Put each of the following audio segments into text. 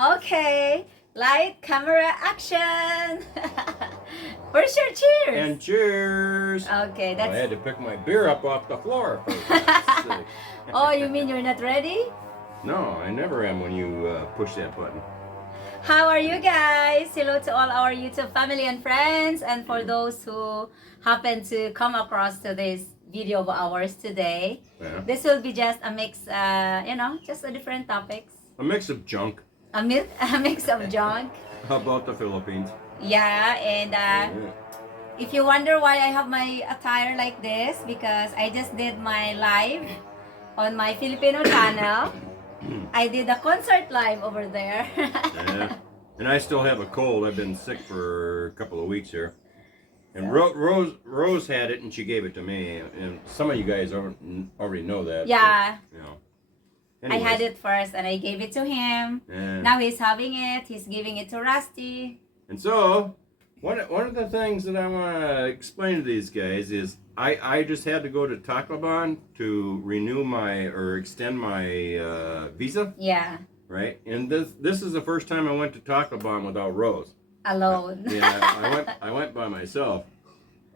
Okay. Light, camera, action. Where's your cheers? And cheers. Okay, I that's. had to pick my beer up off the floor. For God's sake. Oh, you mean you're not ready? No, I never am when you push that button. How are you guys? Hello to all our YouTube family and friends, and for those who happen to come across to this video of ours today. Yeah. This will be just a mix, just a different topics. A mix of junk. A mix of junk. How about the Philippines? Yeah, and if you wonder why I have my attire like this, because I just did my live on my Filipino channel. I did a concert live over there. Yeah. And I still have a cold. I've been sick for a couple of weeks here. And Rose had it and she gave it to me. And some of you guys already know that. Yeah. But, you know. I had it first and I gave it to him. Yeah. Now he's having it. He's giving it to Rusty. And so, one of the things that I want to explain to these guys is I just had to go to Tacloban to renew or extend my visa. Yeah. Right? And this is the first time I went to Tacloban without Rose. Alone. Yeah, I went by myself.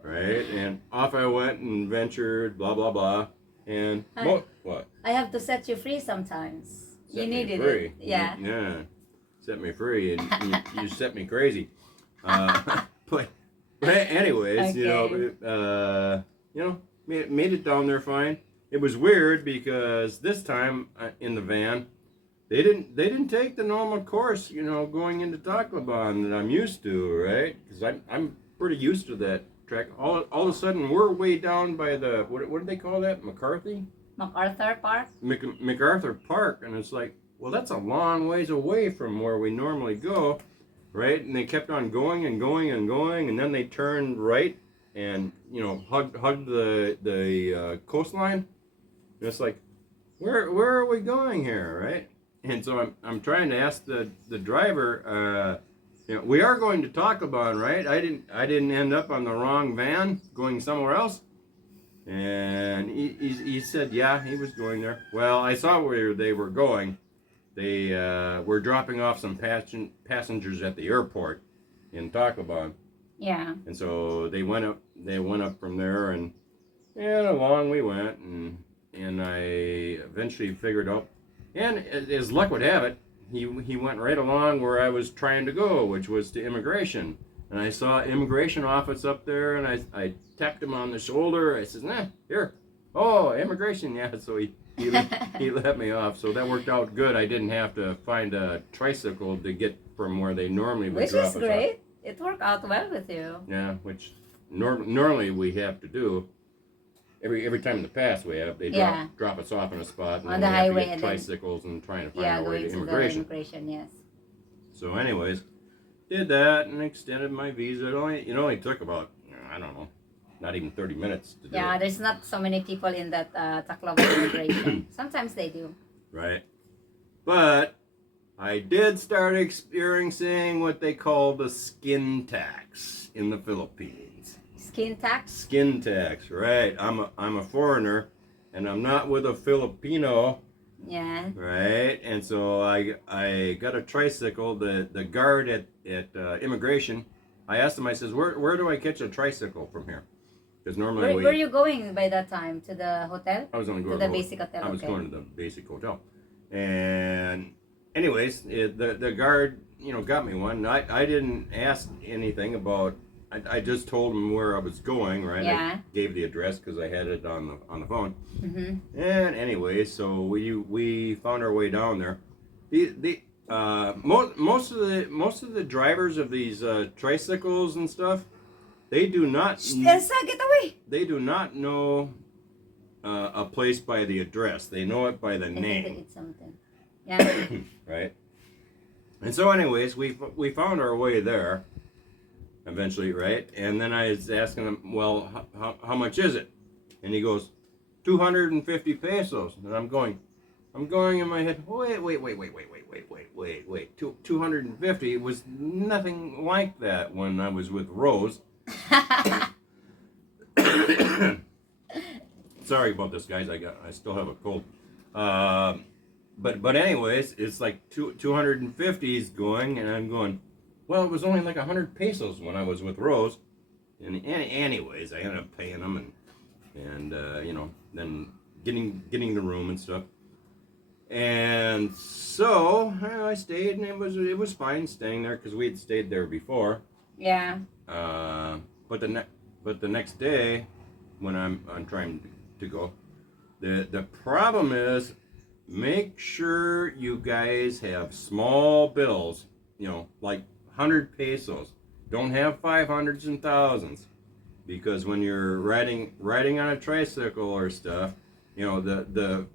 Right? And off I went and ventured, blah, blah, blah. And what? I have to set you free sometimes. Set you me needed free. it. Yeah. Yeah. Set me free and you set me crazy. But anyways, Okay. made it down there fine. It was weird because this time in the van, they didn't take the normal course, going into Tacloban that I'm used to, right? Because I'm pretty used to that track. All of a sudden, we're way down by the what do they call that? MacArthur Park. MacArthur Park, and it's like, well, that's a long ways away from where we normally go, right? And they kept on going and going and going, and then they turned right and hugged the coastline. And it's like, where are we going here, right? And so I'm trying to ask the driver, we are going to Tacloban, right? I didn't end up on the wrong van going somewhere else. And he said, yeah, he was going there. Well, I saw where they were going. They were dropping off some passengers at the airport in Tacloban. Yeah. And so they went up from there, and along we went, and I eventually figured out. And as luck would have it, he went right along where I was trying to go, which was to immigration. And I saw immigration office up there, and I tapped him on the shoulder. I said, nah, here. Oh, immigration, yeah. So he let me off. So that worked out good. I didn't have to find a tricycle to get from where they normally would drop us off. Which is great. It worked out well with you. Yeah, which normally we have to do. Every time in the past they drop us off in a spot, and on then the we have highway to get and tricycles and trying to find Yeah, our way going to to immigration. the immigration, yes. So, anyways, did that and extended my visa. It only took about, I don't know, not even 30 minutes to do Yeah, it. there's not so many people in that Tacloban immigration. Sometimes they do. Right. But I did start experiencing what they call the skin tax in the Philippines. Skin tax? Skin tax, right. I'm a foreigner, and I'm not with a Filipino. Yeah. Right, and so I got a tricycle. The guard at immigration, I asked him. I says, where do I catch a tricycle from here? Because normally Where are you going by that time? To the hotel? I was going to go to the basic hotel. I was okay. going to the basic hotel, and anyways, the guard got me one. I didn't ask anything about. I just told him where I was going, right? Yeah. I gave the address because I had it on the phone. Mm-hmm. And anyway, so we found our way down there. Most of the drivers of these tricycles and stuff, they do not. Elsa, get away! They do not know a place by the address. They know it by the I think name. it's something. Yeah. Right. And so, anyways, we found our way there. Eventually, right? And then I was asking him, well, how much is it? And he goes, 250 pesos. And I'm going in my head, wait. 250. It was nothing like that when I was with Rose. Sorry about this, guys. I still have a cold. but anyways, it's like 250s going, and I'm going. Well, it was only like 100 pesos when I was with Rose, and anyways, I ended up paying them, and you know, then getting the room and stuff. And so I stayed, and it was fine staying there because we had stayed there before. Yeah. But the next day, when I'm trying to go, the problem is, make sure you guys have small bills. You know, like 100 pesos. Don't have 500s and thousands, because when you're riding on a tricycle or stuff, you know, the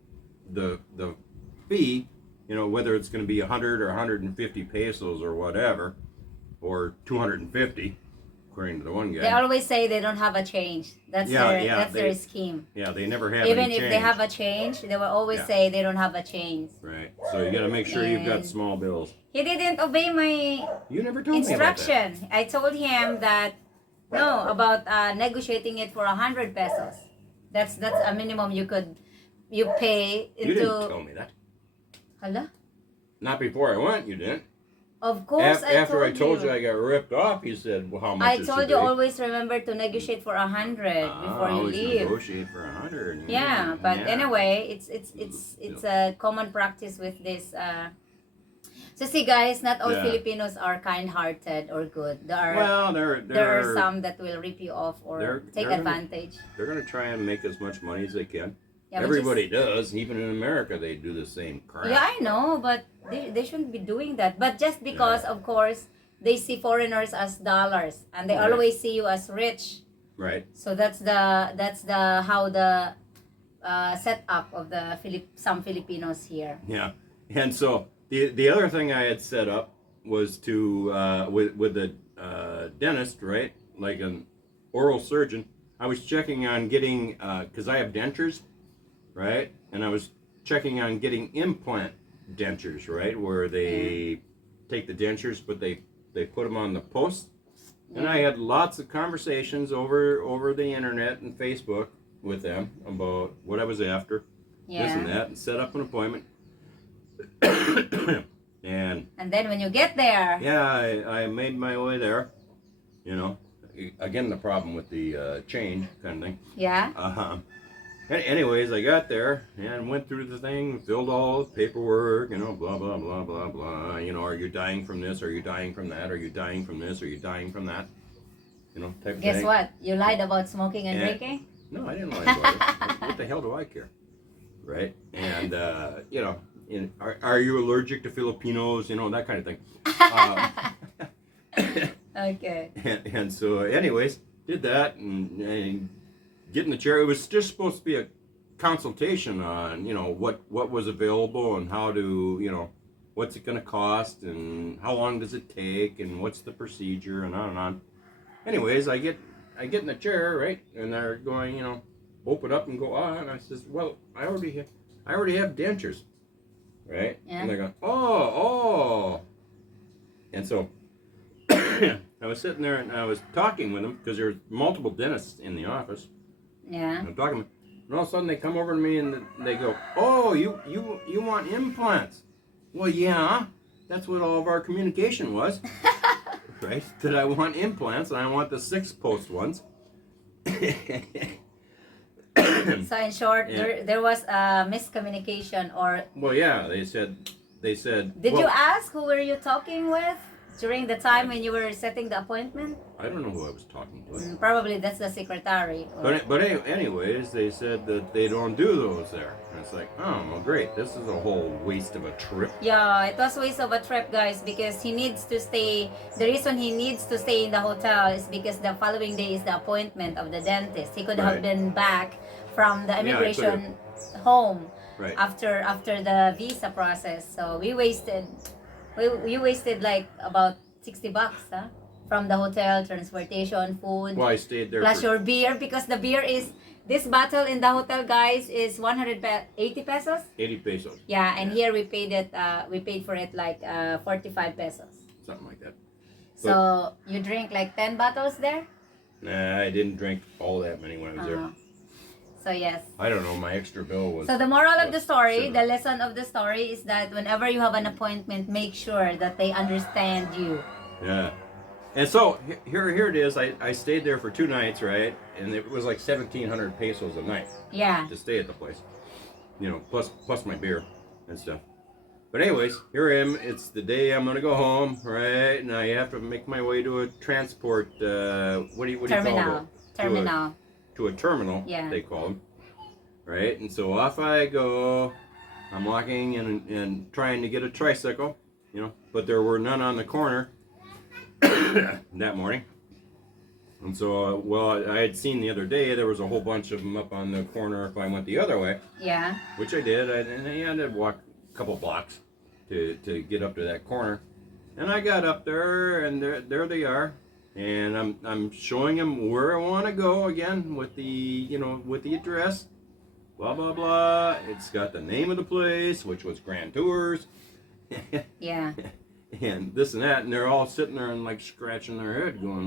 fee, you know, whether it's going to be 100 or 150 pesos or whatever, or 250, according to the one guy. They always say they don't have a change. That's their scheme. Yeah, they never have Even any if change. they have a change, they will always say they don't have a change. Right. So you got to make sure you've got small bills. He didn't obey my You never told me about that. instruction. I told him that about negotiating it for 100 pesos. That's a minimum you pay into. You didn't tell me that. Hala? Not before I went, you didn't. Of course, After I told you I got ripped off, you said, well, how much I is told today? you always remember to negotiate for 100 before you always leave. Negotiate for 100. Yeah, but yeah. anyway, it's a common practice with this. So see, guys, not all Filipinos are kind-hearted or good. There are some that will rip you off or take advantage. They're gonna try and make as much money as they can. Yeah, Everybody does. Even in America, they do the same crap. Yeah, I know, but they shouldn't be doing that. But just because, of course, they see foreigners as dollars, and they always see you as rich. Right. So that's the how the setup of the some Filipinos here. Yeah, and so the other thing I had set up was to with the dentist, right? Like an oral surgeon. I was checking on getting because I have dentures, right? And I was checking on getting implant dentures, right? Where they take the dentures, but they put them on the post. And I had lots of conversations over the internet and Facebook with them about what I was after, this and that, and set up an appointment. and then when you get there, I made my way there. You know, again the problem with the change kind of thing. Yeah. Anyways, I got there and went through the thing, filled all the paperwork, you know, blah, blah, blah, blah, blah. You know, are you dying from this? Are you dying from that? Are you dying from this? Are you dying from that? You know, type of thing. Guess what? You lied about smoking and drinking? No, I didn't lie about it. What the hell do I care? Right? And, you know, are you allergic to Filipinos? You know, that kind of thing. Okay. And so, anyways, did that and get in the chair. It was just supposed to be a consultation on, you know, what was available and how to, you know, what's it going to cost and how long does it take and what's the procedure and on and on. Anyways, I get in the chair, right, and they're going, you know, open up and go and I says, well, I already have dentures, right? Yeah. And they're going, oh, and so I was sitting there and I was talking with them because there's multiple dentists in the office. Yeah. I'm talking, and all of a sudden they come over to me and they go, "Oh, you want implants?" Well, yeah, that's what all of our communication was, right? That I want implants and I want the 6-post ones. So in short, there was a miscommunication or. Well, yeah, they said. Did you ask who were you talking with during the time when you were setting the appointment? I don't know who I was talking to. Probably that's the secretary. But anyways, they said that they don't do those there. And it's like, oh, well, great. This is a whole waste of a trip. Yeah, it was a waste of a trip, guys, because he needs to stay. The reason he needs to stay in the hotel is because the following day is the appointment of the dentist. He could have been back from the immigration home after the visa process. So we wasted like about $60, huh? From the hotel, transportation, food. Well, I stayed there. Plus your beer, because the beer is, this bottle in the hotel, guys, is 180 pesos. 80 pesos. Yeah, and here we paid for it like 45 pesos. Something like that. So you drink like 10 bottles there? Nah, I didn't drink all that many when I was there. So yes. I don't know. My extra bill was. So the moral of the story, $7. the lesson of the story is that whenever you have an appointment, make sure that they understand you. Yeah. And so here it is. I stayed there for 2 nights, right? And it was like 1,700 pesos a night. Yeah. To stay at the place. You know, plus my beer and stuff. But anyways, here I am. It's the day I'm gonna go home, right? And I have to make my way to a transport. What do you call it? Terminal. To a terminal. Yeah. They call them. Right. And so off I go. I'm walking and trying to get a tricycle. You know, but there were none on the corner that morning. And so, well, I had seen the other day there was a whole bunch of them up on the corner if I went the other way. Yeah. Which I did, and I had to walk a couple blocks to get up to that corner. And I got up there, and there they are. And I'm showing them where I want to go again with the with the address. Blah blah blah. It's got the name of the place, which was Grand Tours. Yeah. And this and that, and they're all sitting there and like scratching their head, going,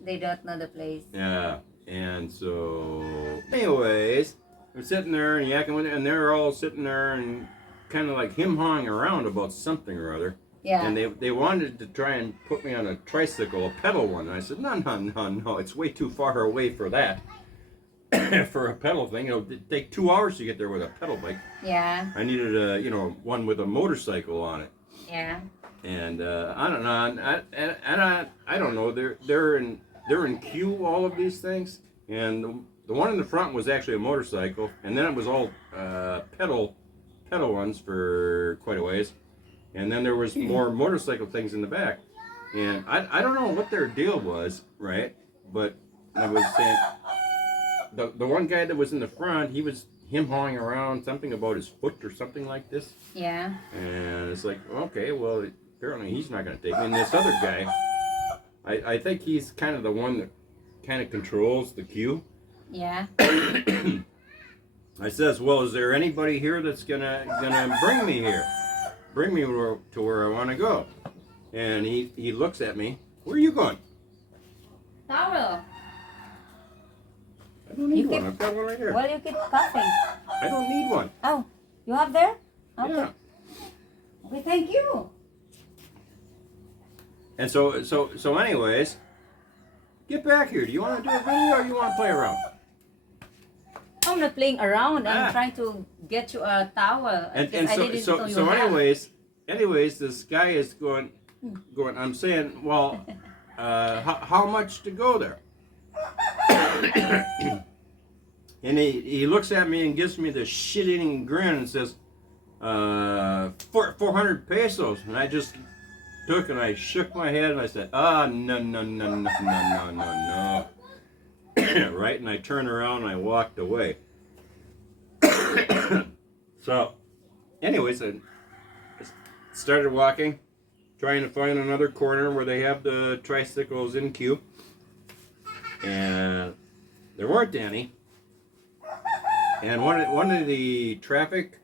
They don't know the place. Yeah. And so, anyways, I'm sitting there and yakking with it, and they're all sitting there and kind of like him-hawing around about something or other. Yeah. And they wanted to try and put me on a tricycle, a pedal one. And I said, no, it's way too far away for that. For a pedal thing, it'd take 2 hours to get there with a pedal bike. Yeah. I needed a, one with a motorcycle on it. Yeah. And I don't know, I don't know. They're in queue, all of these things, and the one in the front was actually a motorcycle, and then it was all pedal ones for quite a ways, and then there was more motorcycle things in the back, and I don't know what their deal was, right? But I was saying. The one guy that was in the front, he was him-hawing around something about his foot or something like this. Yeah. And it's like, okay, well, apparently he's not going to take me. And this other guy, I think he's kind of the one that kind of controls the queue. Yeah. I says, well, is there anybody here that's gonna bring me here? Bring me to where I want to go. And he looks at me. Where are you going? Towel. I don't need one. I've got one right here. Well, you keep coughing. I don't need one. Oh, you have there? Okay. Yeah. Okay, thank you. And so anyways, get back here. Do you want to do a video or you want to play around? I'm not playing around. I'm trying to get you a towel. And so anyways, this guy is going. I'm saying, well, how much to go there? And he looks at me and gives me this shit-eating grin and says, 400 pesos. And I just took and I shook my head and I said, no. Right? And I turned around and I walked away. So, anyways, I started walking, trying to find another corner where they have the tricycles in queue. And there weren't any. And one of the traffic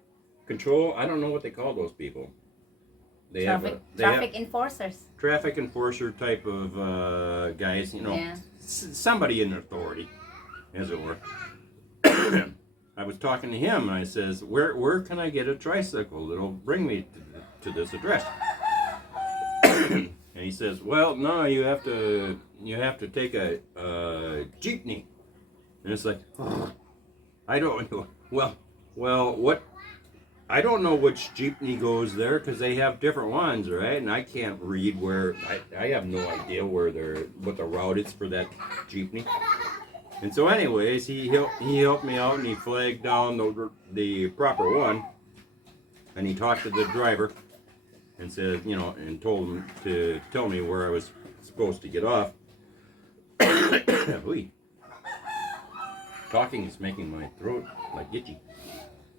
control, I don't know what they call those people. Traffic enforcers. Traffic enforcer type of guys, somebody in authority, as it were. I was talking to him and I says, where can I get a tricycle that'll bring me to this address? And he says, well, no, you have to take a Jeepney. And it's like, I don't know. Well, what? I don't know which Jeepney goes there because they have different ones, right? And I can't read where. I have no idea what the route is for that Jeepney. And so, anyways, he helped me out and he flagged down the proper one, and he talked to the driver and said, and told him to tell me where I was supposed to get off. Talking is making my throat like itchy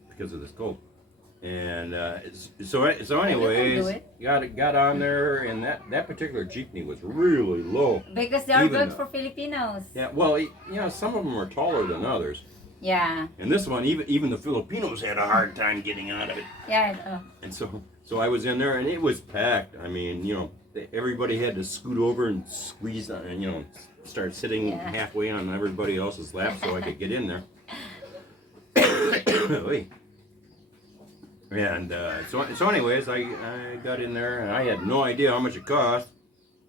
because of this cold. And so anyways, got on there, and that particular Jeepney was really low. Because they are built for Filipinos. Yeah, well, some of them are taller than others. Yeah. And this one, even the Filipinos had a hard time getting out of it. Yeah. And so I was in there, and it was packed. I mean, everybody had to scoot over and squeeze on, and start sitting halfway on everybody else's lap so I could get in there. And so anyways, I got in there and I had no idea how much it cost.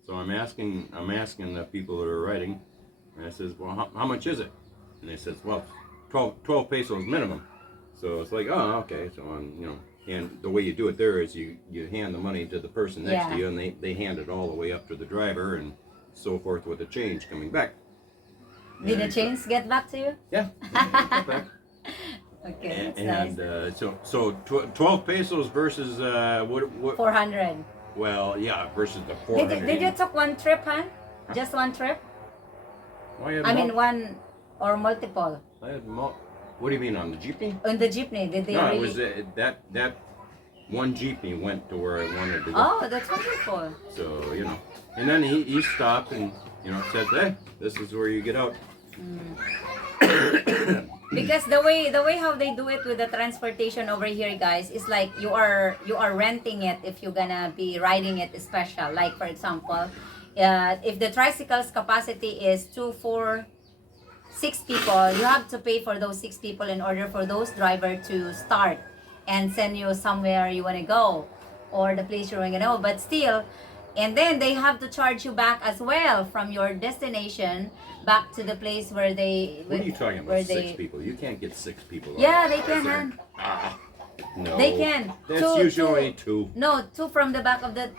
So I'm asking the people that are riding, and I says, well, how much is it? And they says, well, 12 pesos minimum. So it's like, oh, okay. So and the way you do it there is you hand the money to the person next to you, and they hand it all the way up to the driver and so forth with the change coming back. Did the change get back to you? Yeah. Get back. Okay, and nice. So 12 pesos versus what? 400. Well, yeah, versus the 400. Did you took one trip, huh? Just one trip? I mean one or multiple. I had what do you mean, on the Jeepney? On the Jeepney, did they? No, really... it was that one Jeepney went to where I wanted to go. Oh, that's wonderful. So and then he stopped and said, "Hey, this is where you get out." Because the way how they do it with the transportation over here, guys, is like you are renting it if you're gonna be riding it special. Like for example, if the tricycle's capacity is 2, 4, 6 people, you have to pay for those 6 people in order for those driver to start and send you somewhere you want to go or the place you want to go. But still, and then they have to charge you back as well from your destination back to the place where they. What are you talking about? 6 people? You can't get 6 people. Yeah, they can. No. They can. That's usually 2. No, 2 from the back of the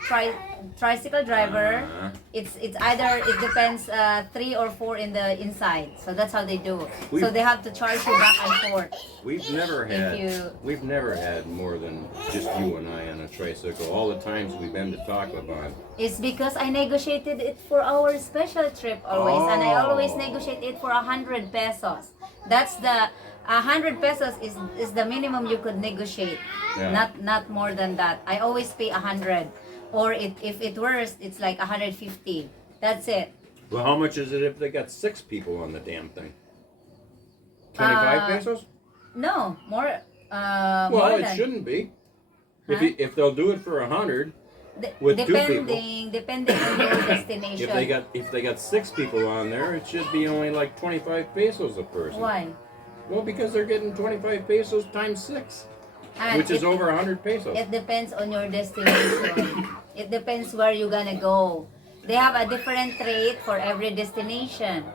tricycle driver. It's either, it depends, 3 or 4 in the inside. So that's how they do. So they have to charge you back and forth. We've never had more than just you and I on a tricycle. All the times we've been to Tacloban. It's because I negotiated it for our special trip always, and I always negotiate it for 100 pesos. That's the 100 pesos is the minimum you could negotiate. Yeah. Not more than that. I always pay 100, or if it worst, it's like 150. That's it. Well, how much is it if they got 6 people on the damn thing? 25 pesos? No, more. Well, more it than, shouldn't be. Huh? If they'll do it for 100 with 2 people. Depending on your destination. If they got 6 people on there, it should be only like 25 pesos a person. Why? Well, because they're getting 25 pesos times 6, which is over 100 pesos. It depends on your destination. It depends where you're gonna go. They have a different rate for every destination.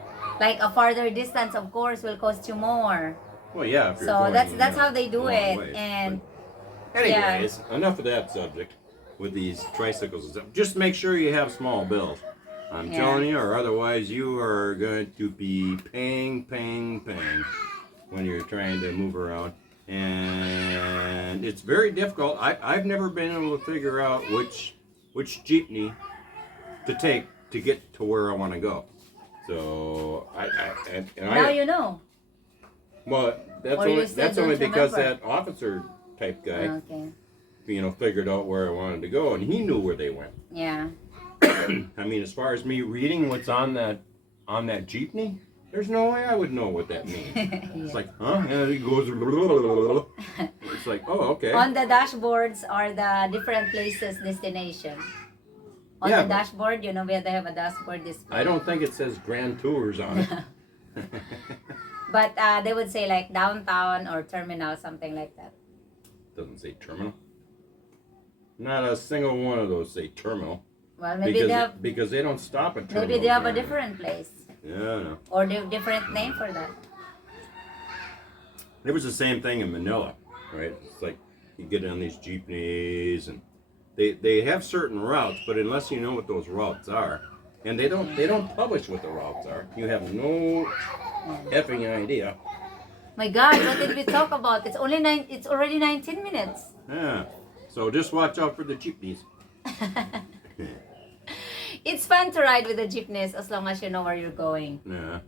Like a farther distance, of course, will cost you more. Well, yeah. If you're so going, that's how they do it. Ways. And but anyways, enough of that subject with these tricycles and stuff. Just make sure you have small bills. I'm telling you, or otherwise you are going to be paying when you're trying to move around, and it's very difficult. I've never been able to figure out which Jeepney to take to get to where I want to go. So now you know. Well, that's only because that officer type guy, figured out where I wanted to go, and he knew where they went. Yeah. I mean, as far as me reading what's on that Jeepney, there's no way I would know what that means. It's like, huh? And it goes. It's like, oh, okay. On the dashboards are the different places, destination. On the dashboard, where they have a dashboard display. I don't think it says Grand Tours on it. But they would say like downtown or terminal, something like that. Doesn't say terminal. Not a single one of those say terminal. Well, maybe because they don't stop at terminal. Maybe they have a different place. Yeah, I know. Or different name for that. It was the same thing in Manila, right? It's like you get on these jeepneys and they have certain routes, but unless you know what those routes are, and they don't publish what the routes are, you have no effing idea. My God, what did we talk about? It's already 19 minutes. Yeah. So just watch out for the jeepneys. It's fun to ride with the jeepneys as long as you know where you're going. Yeah.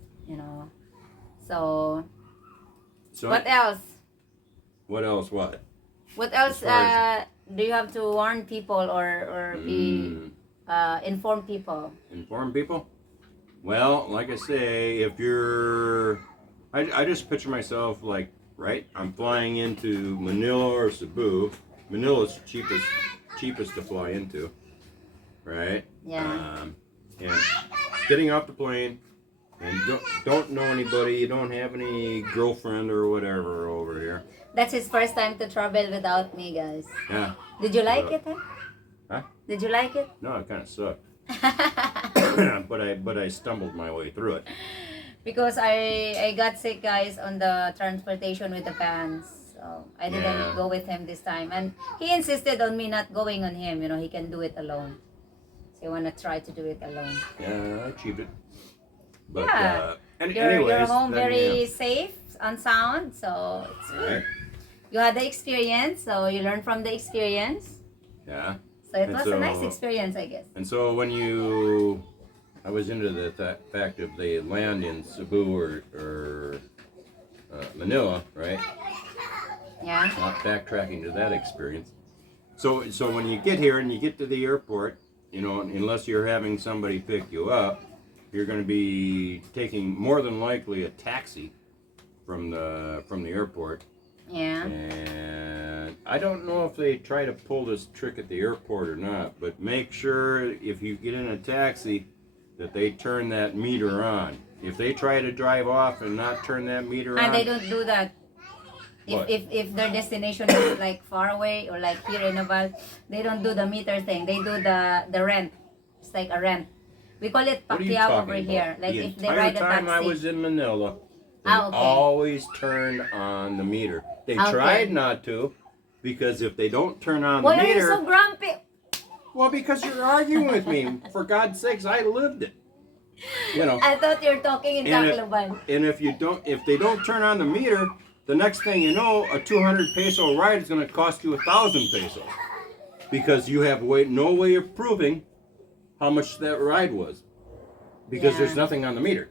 So what else? What else? What? What else do you have to warn people or inform people? Inform people? Well, like I say, if you're... I just picture myself like, right? I'm flying into Manila or Cebu. Manila's cheapest to fly into. right? Yeah. And getting off the plane, and don't know anybody. You don't have any girlfriend or whatever over here. That's his first time to travel without me, guys. Yeah. Did you like it? Huh? Did you like it? No, it kind of sucked. but I stumbled my way through it. Because I got sick, guys, on the transportation with the vans. So I didn't go with him this time. And he insisted on me not going on him. You know, he can do it alone. So I want to try to do it alone. Yeah, I achieved it. But, Yeah. You're anyways, home then, very safe and sound. So it's good. Right. You had the experience. So you learned from the experience. Yeah. So it And was a nice experience, I guess. And so when I was into the fact of they land in Cebu or Manila, right? Yeah. Not backtracking to that experience. So when you get here and you get to the airport, you know, unless you're having somebody pick you up, you're going to be taking more than likely a taxi from the airport. Yeah. And I don't know if they try to pull this trick at the airport or not, but make sure if you get in a taxi that they turn that meter on. If they try to drive off and not turn that meter on, And they don't do that. If their destination is like far away or like here in Naval, they don't do the meter thing. They do the rent. It's like a rent. We call it what are you Pacquiao talking over about? here. Like the if they entire ride a time I taxi. was in Manila, they Ah, okay. always turned on the meter. They Okay. tried not to, because if they don't turn on Why the are you meter, so grumpy? well, because you're arguing with me. For God's sakes, I lived it. You know. I thought you were talking in Tacloban. And if they don't turn on the meter, the next thing you know, a 200 peso ride is going to cost you 1,000 pesos, because you have no way of proving how much that ride was, because there's nothing on the meter.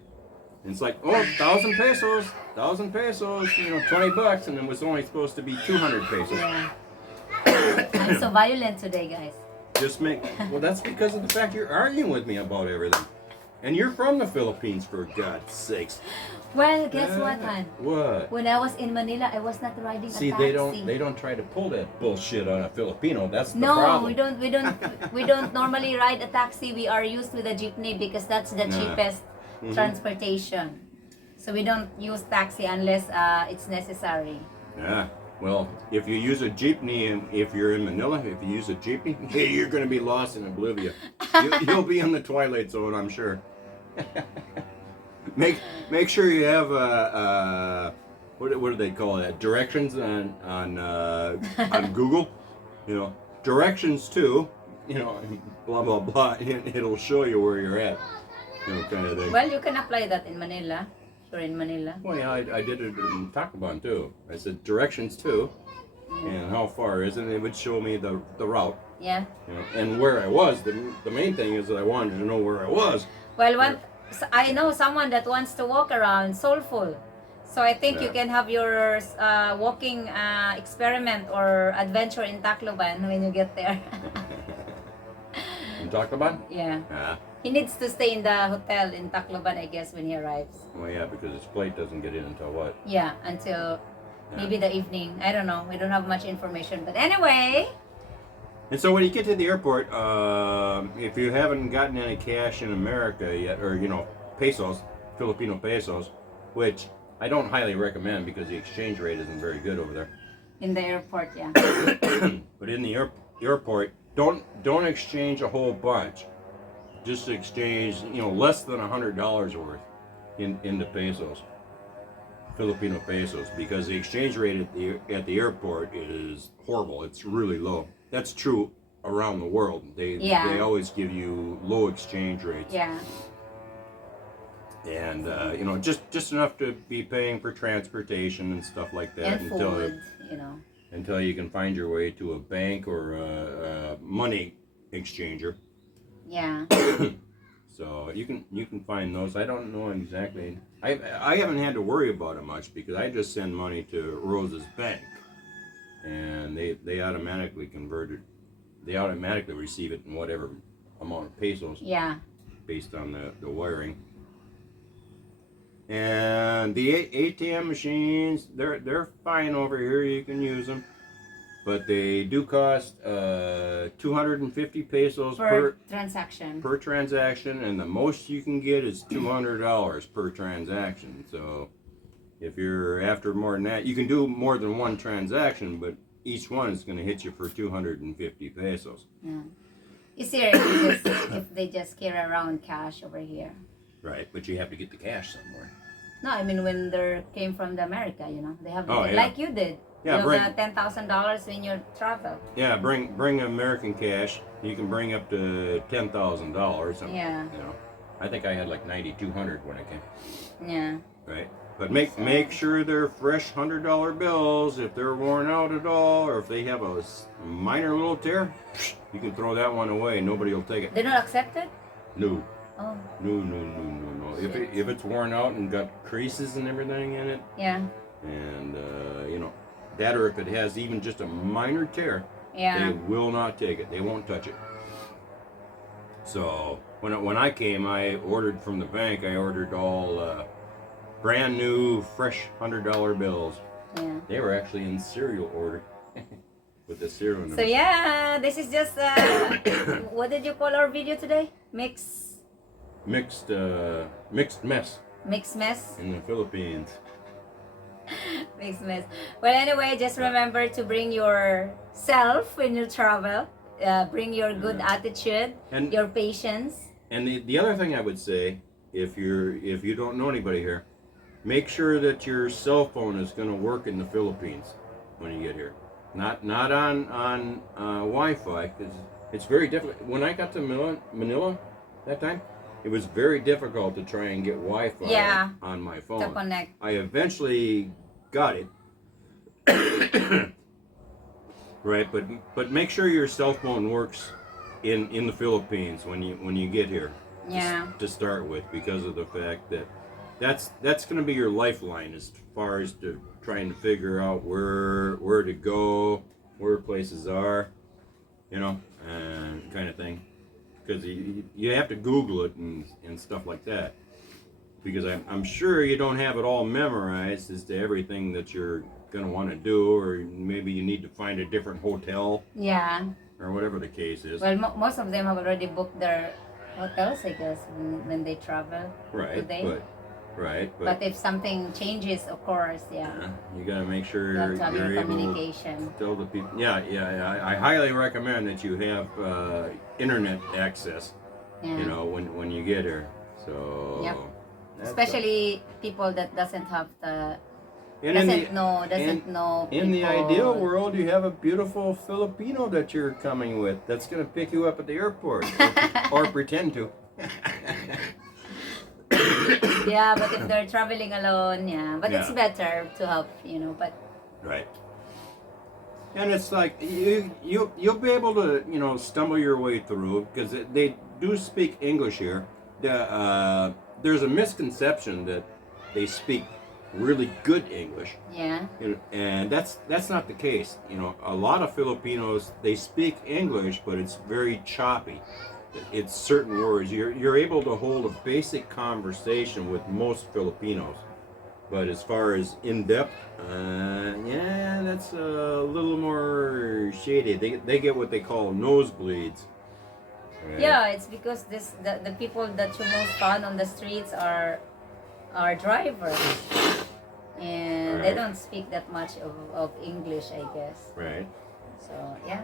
And it's like, oh, 1,000 pesos, 1,000 pesos, you know, $20, and it was only supposed to be 200 pesos. Yeah. I'm so violent today, guys. Well, that's because of the fact you're arguing with me about everything. And you're from the Philippines, for God's sakes. Well, guess what, hon? What? When I was in Manila, I was not riding See, a taxi. they don't try to pull that bullshit on a Filipino. That's the No, problem. we don't normally ride a taxi. We are used with a jeepney because that's the cheapest transportation. So we don't use taxi unless it's necessary. Yeah. Well, if you use a jeepney, and if you're in Manila, if you use a jeepney, you're going to be lost in oblivion. You'll be in the twilight zone, I'm sure. Make sure you have what do they call that? Directions on Google. You know, directions to, you know, blah blah blah. And it'll show you where you're at. You know, kind of thing. Well, you can apply that in Manila. You're in Manila. Well, yeah, I did it in Tacloban too. I said directions to, and how far is it? And it would show me the route. Yeah. You know, and where I was. The main thing is that I wanted to know where I was. Well, I know someone that wants to walk around soulful. So I think you can have your walking experiment or adventure in Tacloban when you get there. In Tacloban? Yeah. Ah. He needs to stay in the hotel in Tacloban, I guess, when he arrives. Well, yeah, because his plate doesn't get in until what? Yeah, until maybe the evening. I don't know. We don't have much information. But anyway. And so when you get to the airport, if you haven't gotten any cash in America yet, or, you know, pesos, Filipino pesos, which I don't highly recommend because the exchange rate isn't very good over there. In the airport, yeah. But in the airport, don't exchange a whole bunch. Just exchange, you know, less than $100 worth into pesos, Filipino pesos, because the exchange rate at the airport is horrible. It's really low. That's true around the world. They always give you low exchange rates. Yeah. And you know, just enough to be paying for transportation and stuff like that, And food, you know. Until you can find your way to a bank or a money exchanger. Yeah. So you can find those. I don't know exactly. I haven't had to worry about it much because I just send money to Rose's bank, and they automatically convert it. They automatically receive it in whatever amount of pesos. Yeah. Based on the wiring. And the ATM machines, they're fine over here. You can use them, but they do cost 250 pesos Per transaction. per transaction, and the most you can get is $200 per transaction. So if you're after more than that, you can do more than one transaction, but each one is going to hit you for 250 pesos. Yeah. It's here if they just carry around cash over here. Right, but you have to get the cash somewhere. No, I mean when they came from the America, you know, they have Oh, yeah. like you did. Yeah, you bring- have the $10,000 when you travel. Yeah, bring American cash. You can bring up to $10,000. Yeah. You know, I think I had like 9,200 when I came. Yeah. Right, but make sure they're fresh $100 bills. If they're worn out at all, or if they have a minor little tear, you can throw that one away. Nobody will take it. They don't accept it? No. Oh. No. If it's worn out and got creases and everything in it, Yeah. and you know, that, or if it has even just a minor tear, Yeah. they will not take it. They won't touch it. So when I came, I ordered from the bank. I ordered all brand new, fresh $100 bills. Yeah. They were actually in serial order with the serial number. So yeah, this is just what did you call our video today? Mixed mess mess. in the Philippines. Mixed mess. Well, anyway, just remember to bring yourself when you travel. Bring your good attitude, And- your patience. And the other thing I would say, if you don't know anybody here, make sure that your cell phone is going to work in the Philippines when you get here. Not on Wi-Fi, because it's very difficult. When I got to Manila that time, it was very difficult to try and get Wi-Fi Yeah. on my To phone. connect. I eventually got it. Right, but make sure your cell phone works in the Philippines when you get here. Yeah. To start with, because of the fact that that's going to be your lifeline as far as to trying to figure out where to go, where places are, you know, and kind of thing. Because you have to Google it and stuff like that. Because I'm sure you don't have it all memorized as to everything that you're going to want to do, or maybe you need to find a different hotel, Yeah. or whatever the case is. Well, most of them have already booked their hotels, I guess, when they travel. Right, today. But if something changes, of course, yeah. You gotta make sure You have to have you're your able communication. to tell the people. Yeah. I highly recommend that you have internet access. Yeah. You know, when you get here. So. Yep. that's Especially people that doesn't have the And doesn't know. in the people. ideal world, you have a beautiful Filipino that you're coming with that's gonna pick you up at the airport, or pretend to. Yeah, but if they're traveling alone, yeah. But it's Yeah. better to have, but Right. And it's like you'll be able to stumble your way through, because they do speak English here. There's a misconception that they speak really good English, yeah. and that's not the case. A lot of Filipinos, they speak English, but it's very choppy. It's certain words. You're able to hold a basic conversation with most Filipinos. But as far as in-depth, yeah, that's a little more shady. They get what they call nosebleeds. Right? Yeah, it's because the people that you most found on the streets are drivers. And they Right. don't speak that much of English, I guess. Right. So, yeah.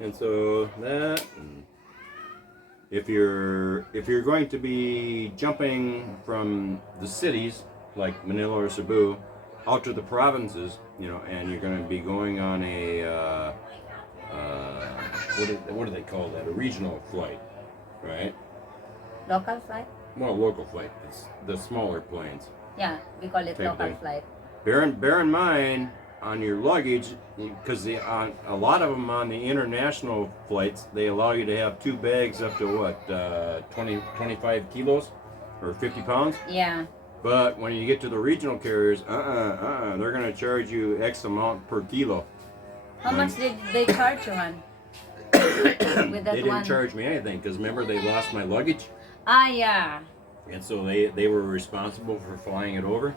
And so that, if you're going to be jumping from the cities like Manila or Cebu out to the provinces, and you're going to be going on a what do they call that? A regional flight, right? Local flight? Well, local flight. It's the smaller planes. Yeah, we call it Same local thing. flight. Bear in mind on your luggage, because on a lot of them on the international flights, they allow you to have 2 bags up to what, 25 kilos or 50 pounds. Yeah. But when you get to the regional carriers, they're going to charge you X amount per kilo. How much did they charge you, hon? With that They didn't one? charge me anything, because remember they lost my luggage, Ah, yeah. and so they were responsible for flying it over.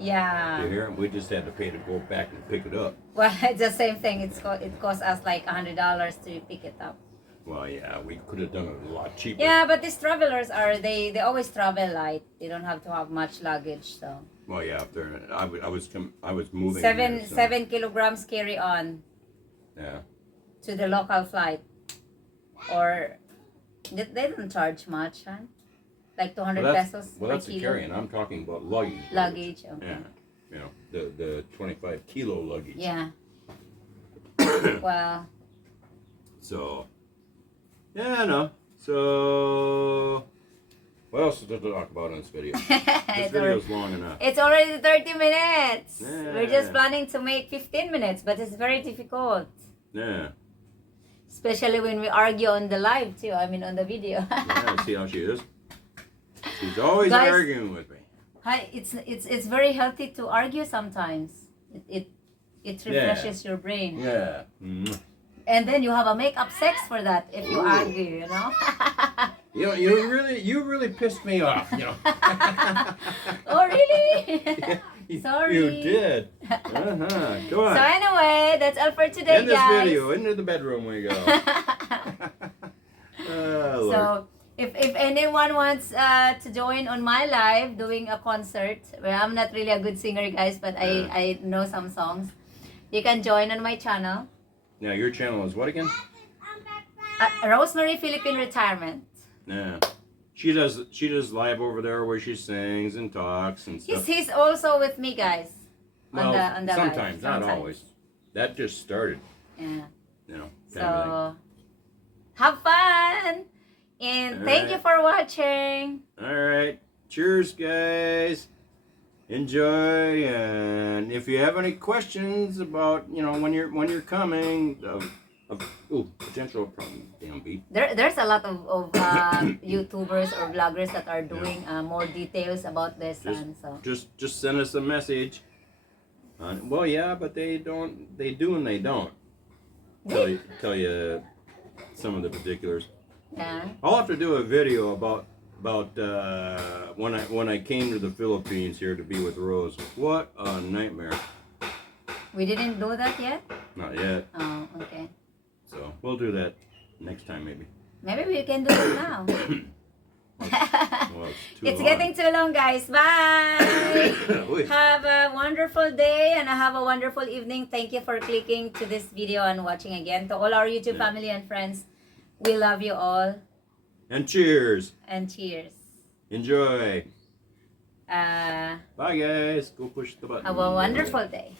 Yeah. You hear? We just had to pay to go back and pick it up. Well, it's the same thing. It cost us like $100 to pick it up. Well, yeah, we could have done it a lot cheaper. Yeah, but these travelers they always travel light. They don't have to have much luggage, so. Well, yeah, if they're, I was moving. 7 kilograms carry on Yeah. to the local flight, or they don't charge much, huh? Like 200 pesos. Well, per that's the kilo. carrying. I'm talking about luggage. Luggage, okay. Yeah. You know, the 25 kilo luggage. Yeah. Well. So, yeah, no. So, what else is there to talk about in this video? This video is long enough. It's already 30 minutes. Yeah. We're just planning to make 15 minutes, but it's very difficult. Yeah. Especially when we argue on the live too. I mean on the video. Yeah, see how she is? She's always Guys, arguing with me. Hi, it's very healthy to argue sometimes. It refreshes your brain. Yeah. Mm-hmm. And then you have a make-up sex for that if you argue, you know? You really pissed me off, you know. Oh, really? Sorry. You did. Uh-huh. Go on. So anyway, that's all for today, In this guys. video, into the bedroom we go. Lord. So if anyone wants to join on my live doing a concert, well, I'm not really a good singer, guys, but I know some songs. You can join on my channel. Now your channel is what again? Rosemary Philippine Retirement. Yeah. She does live over there where she sings and talks and stuff. He's also with me, guys. Well, on the sometimes, live. not always. That just started. Yeah. You know. So have fun, and thank you for watching. All right. Cheers, guys. Enjoy, and if you have any questions about, you know, when you're coming, potential problem, damn beat. There's a lot of YouTubers or vloggers that are doing more details about this, and so just send us a message. Well, yeah, but they do and they don't tell you some of the particulars. Yeah. I'll have to do a video about when I came to the Philippines here to be with Rose. What a nightmare. We didn't do that yet? Not yet. Oh, okay. So we'll do that next time maybe. Maybe we can do it now. Well, It's getting too long, guys. Bye. Have a wonderful day and have a wonderful evening. Thank you for clicking to this video and watching again. To all our YouTube family and friends, we love you all. And cheers. And cheers. Enjoy. Have Bye, guys. Go push the button. a wonderful day.